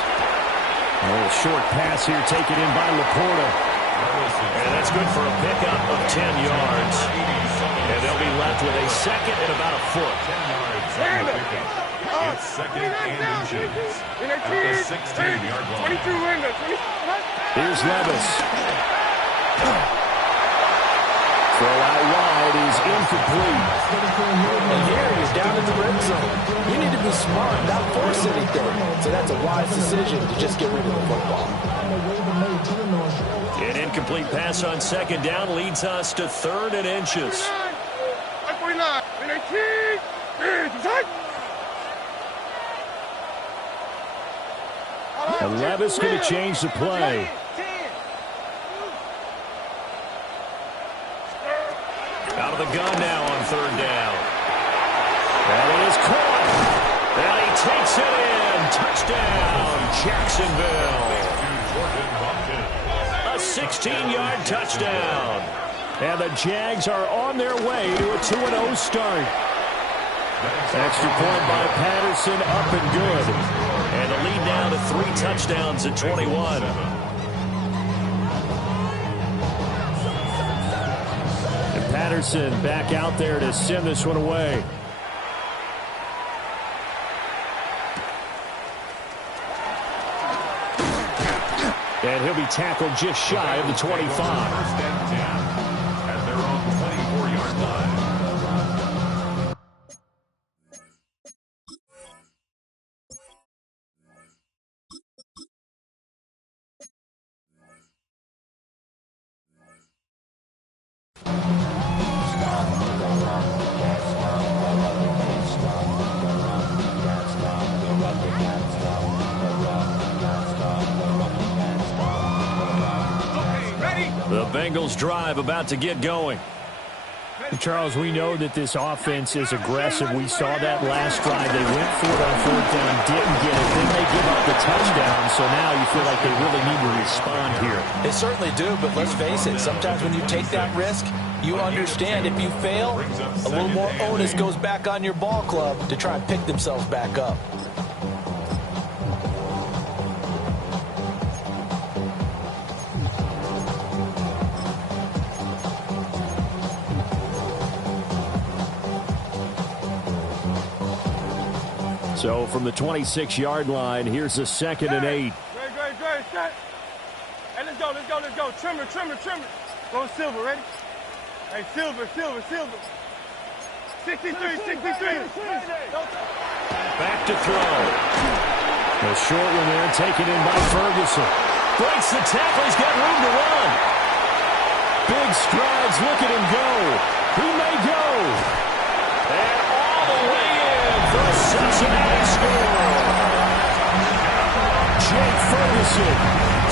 A little short pass here taken in by Laporta. And that's good for a pickup of 10 yards. And they'll be left with a second and about a foot. 10 yards. It's second and inches at the 16-yard line. Here's Levis. Throw out wide is incomplete. And here you're down in the red zone. You need to be smart, not force anything. So that's a wise decision to just get rid of the football. An incomplete pass on second down leads us to third and inches. And Levis going to change the play. Out of the gun now on third down. And it is caught. And he takes it in. Touchdown, Jacksonville. A 16-yard touchdown. And the Jags are on their way to a 2-0 start. Extra point by Patterson, up and good. And the lead now to 3 touchdowns at 21. And Patterson back out there to send this one away. And he'll be tackled just shy of the 25. First and 10 at their own 24-yard line. The Bengals drive about to get going. Charles, we know that this offense is aggressive. We saw that last drive. They went for it on fourth down, didn't get it. Then they give up the touchdown, so now you feel like they really need to respond here. They certainly do, but let's face it, sometimes when you take that risk, you understand if you fail, a little more onus goes back on your ball club to try and pick themselves back up. So from the 26-yard line, here's a 2nd and 8. Great, set. Hey, let's go. Trimmer. Go Silver, ready? Hey, Silver. 63. Back to throw. A short one there, taken in by Ferguson. Breaks the tackle, he's got room to run. Big strides, look at him go. He may go. And all the way in for a Cincinnati score. Jake Ferguson,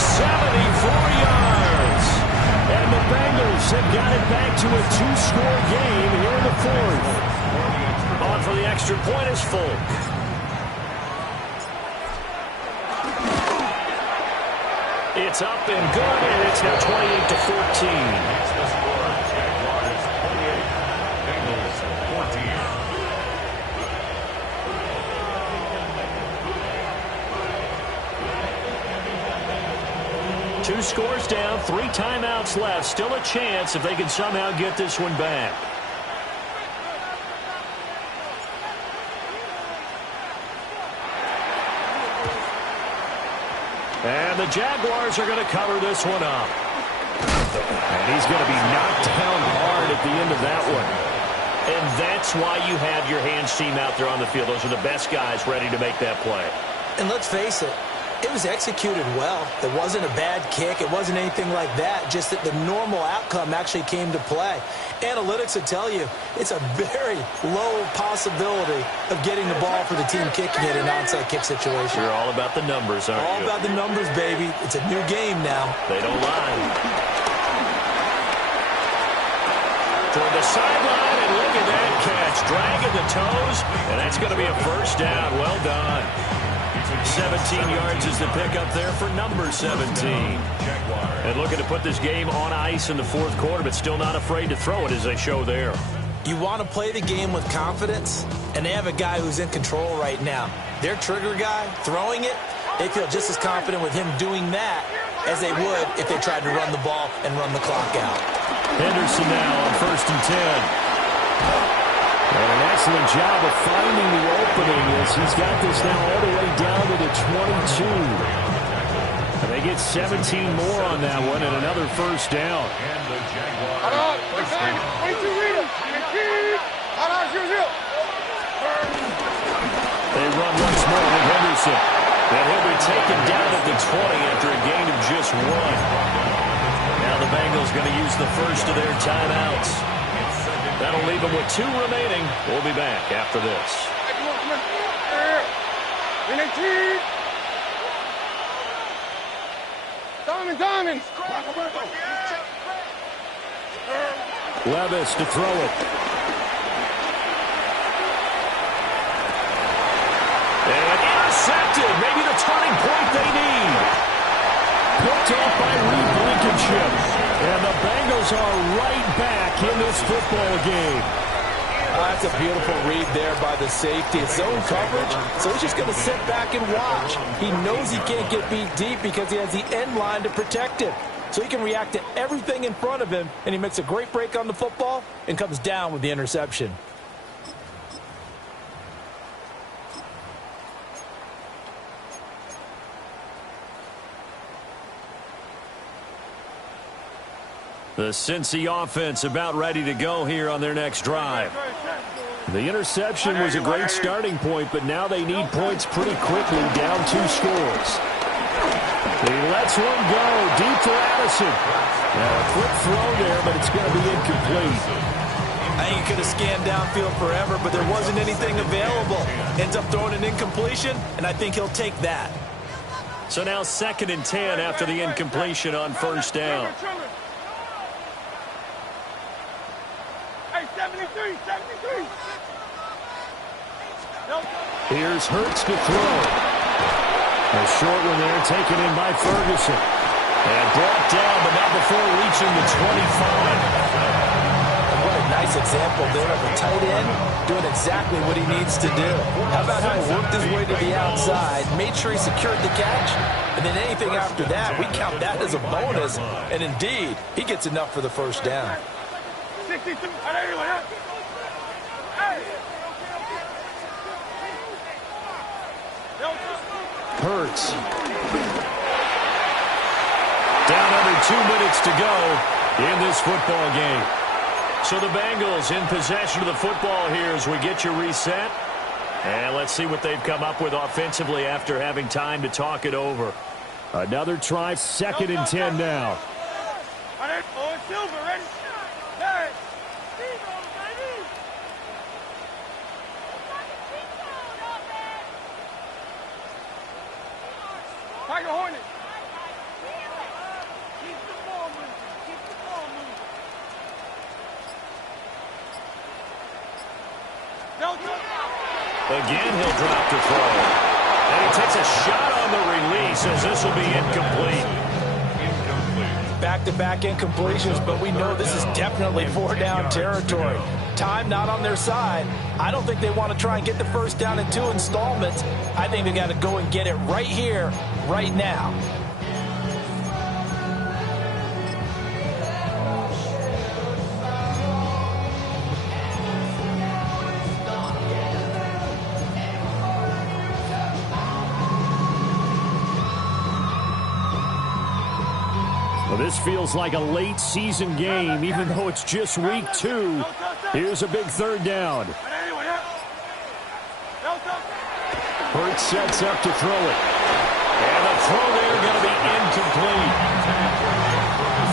74 yards. And the Bengals have got it back to a 2-score game here in the fourth. On for the extra point is Folk. It's up and good, and it's now 28-14. Jaguars 28, Bengals 14. 2 scores down, 3 timeouts left. Still a chance if they can somehow get this one back. And the Jaguars are going to cover this one up. And he's going to be knocked down hard at the end of that one. And that's why you have your hands team out there on the field. Those are the best guys ready to make that play. And let's face it, it was executed well. It wasn't a bad kick. It wasn't anything like that. Just that the normal outcome actually came to play. Analytics will tell you it's a very low possibility of getting the ball for the team kicking it in an onside kick situation. You're all about the numbers, aren't you? All about the numbers, baby. It's a new game now. They don't lie. Toward the sideline, and look at that catch. Dragging the toes, and that's going to be a first down. Well done. 17 yards is the pickup there for number 17. And looking to put this game on ice in the fourth quarter, but still not afraid to throw it as they show there. You want to play the game with confidence, and they have a guy who's in control right now. Their trigger guy, throwing it, they feel just as confident with him doing that as they would if they tried to run the ball and run the clock out. Henderson now on 1st and 10. And an excellent job of finding the opening as he's got this now all the way down to the 22. And they get 17 more on that one and another first down. They run once more with Henderson. And he'll be taken down at the 20 after a gain of just 1. Now the Bengals going to use the first of their timeouts. That'll leave them with 2 remaining. We'll be back after this. Levis to throw it. And intercepted. Maybe the turning point they need. Picked off by Reed Blankenship. And the Bengals are right back in this football game. That's a beautiful read there by the safety. It's zone coverage, so he's just going to sit back and watch. He knows he can't get beat deep because he has the end line to protect him. So he can react to everything in front of him, and he makes a great break on the football and comes down with the interception. The Cincy offense about ready to go here on their next drive. The interception was a great starting point, but now they need points pretty quickly, down 2 scores. He lets one go deep for Addison. Now a quick throw there, but it's going to be incomplete. I think he could have scanned downfield forever, but there wasn't anything available. Ends up throwing an incompletion, and I think he'll take that. So now 2nd and 10 after the incompletion on first down. 73. Here's Hurts to throw. A short one there taken in by Ferguson. And brought down, but not before reaching the 25. What a nice example there of a tight end doing exactly what he needs to do. How about how he worked his way to the outside, made sure he secured the catch, and then anything after that, we count that as a bonus. And indeed, he gets enough for the first down. 62. Hurts. Down under 2 minutes to go in this football game. So the Bengals in possession of the football here as we get you reset. And let's see what they've come up with offensively after having time to talk it over. Another try, 2nd and 10 now. Tiger Hornet. Again, he'll drop the throw. And he takes a shot on the release as this will be incomplete. Back-to-back incompletions, but we know this is definitely 4-down territory. Time not on their side. I don't think they want to try and get the first down in 2 installments. I think they got to go and get it right here, right now. Well, this feels like a late season game, even though it's just week 2. Here's a big third down. Hurts sets up to throw it. And the throw there going to be incomplete.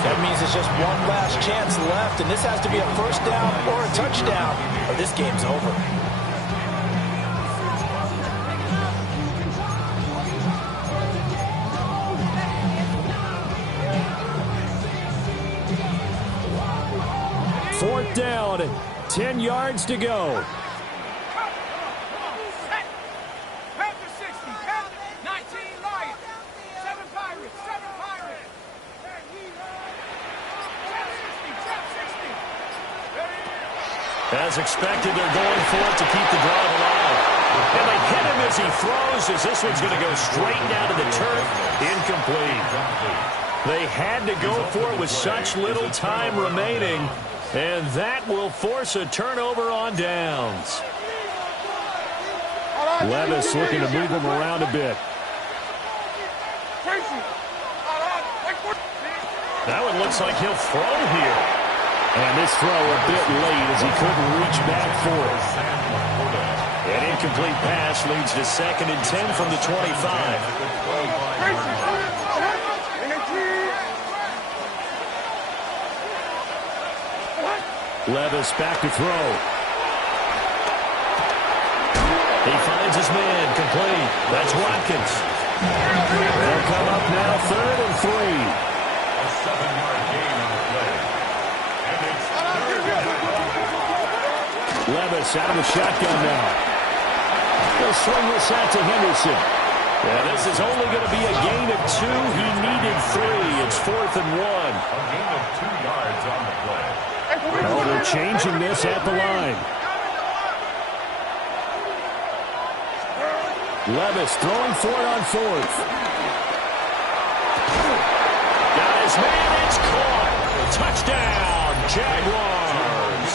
That means it's just one last chance left, and this has to be a first down or a touchdown, or this game's over. Fourth down, 10 yards to go. As expected, they're going for it to keep the drive alive. And they hit him as he throws, as this one's going to go straight down to the turf. Incomplete. They had to go for it with such little time remaining, and that will force a turnover on downs. Levis looking to move him around a bit. That one looks like he'll throw here. And this throw a bit late as he couldn't reach back for it. An incomplete pass leads to 2nd and 10 from the 25. Levis back to throw. He finds his man complete. That's Watkins. They'll come up now 3rd and 3. A 7-yard gain on the play. Levis out of the shotgun now. They'll swing this out to Henderson. Yeah, this is only going to be a gain of 2. He needed 3. It's 4th and 1. A gain of 2 yards on the play. Oh, they're changing this at the line. Levis throwing for it on 4th. Got his man. It's caught. Touchdown, Jaguars.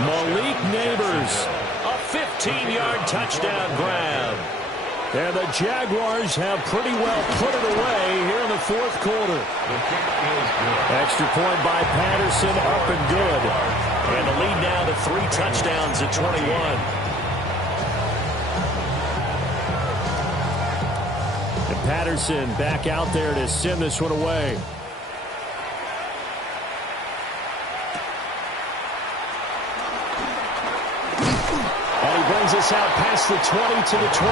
Malik Neighbors, a 15-yard touchdown grab. And the Jaguars have pretty well put it away here in the 4th quarter. Extra point by Patterson, up and good. And the lead now to 3 touchdowns at 21. And Patterson back out there to send this one away. Brings us out past the 20 to the 24.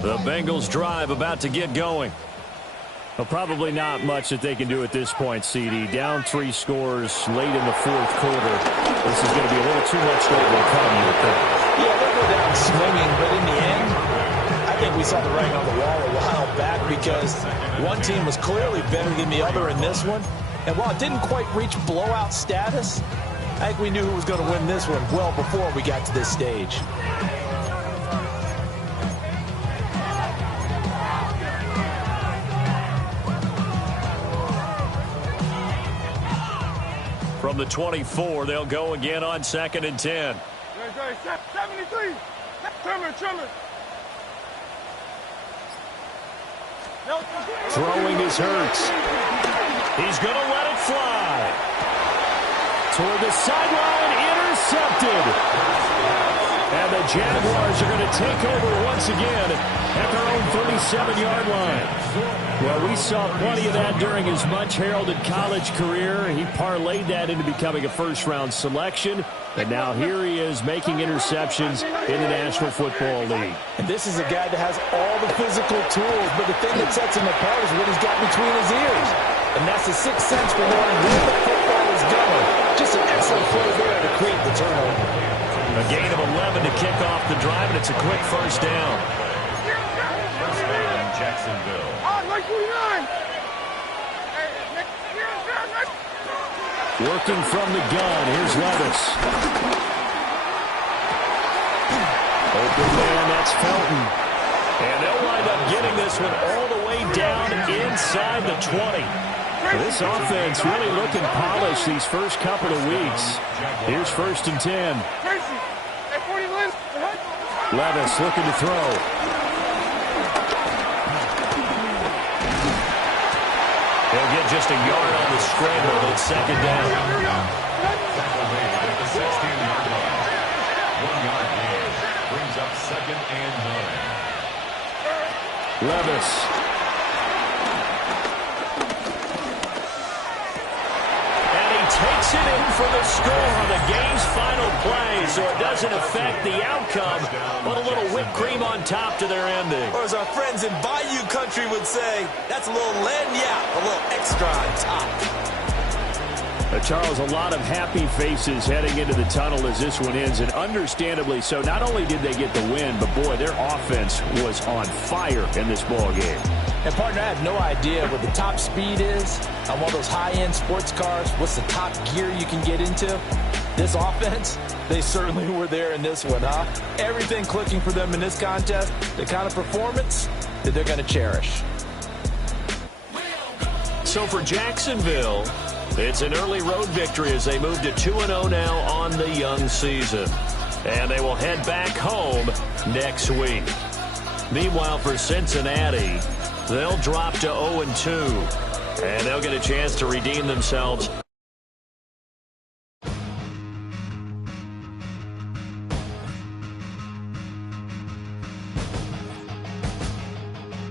The Bengals drive about to get going. Well, probably not much that they can do at this point, CD. Down 3 scores late in the 4th quarter. This is going to be a little too much to overcome, you would think. Yeah, they'll go down swinging, but in the end, I think we saw the writing on the wall a while back because one team was clearly better than the other in this one. And while it didn't quite reach blowout status, I think we knew who was going to win this one well before we got to this stage. From the 24, they'll go again on 2nd and 10. 73. Trimmer. Throwing is Hurts. He's going to let it fly. Toward the sideline, intercepted. And the Jaguars are going to take over once again at their own 37-yard line. Well, we saw plenty of that during his much-heralded college career. He parlayed that into becoming a first-round selection. And now here he is making interceptions in the National Football League. And this is a guy that has all the physical tools, but the thing that sets him apart is what he's got between his ears. And that's the sixth sense for knowing where the football is going. Just an excellent play there to create the turnover. A gain of 11 to kick off the drive, and it's a quick first down. First down, Jacksonville. Working from the gun, here's Levis. Open man, that's Felton. And they'll wind up getting this one all the way down inside the 20. This offense really looking polished these first couple of weeks. Here's 1st and 10. Levis looking to throw. He'll get just a yard on the scramble. It's 2nd down. At the 16-yard line. 1-yard gain. Brings up 2nd and 9. Levis. And he takes it in for the score on the game's final play, so it doesn't affect the outcome, but a little whipped cream on top to their ending. Or as our friends in Bayou Country would say, that's a little lagniappe, a little extra on top. Charles, a lot of happy faces heading into the tunnel as this one ends, and understandably so. Not only did they get the win, but boy, their offense was on fire in this ball game. And, partner, I have no idea what the top speed is on one of those high-end sports cars. What's the top gear you can get into? This offense, they certainly were there in this one, huh? Everything clicking for them in this contest, the kind of performance that they're going to cherish. So for Jacksonville, it's an early road victory as they move to 2-0 now on the young season. And they will head back home next week. Meanwhile, for Cincinnati, they'll drop to 0-2. And they'll get a chance to redeem themselves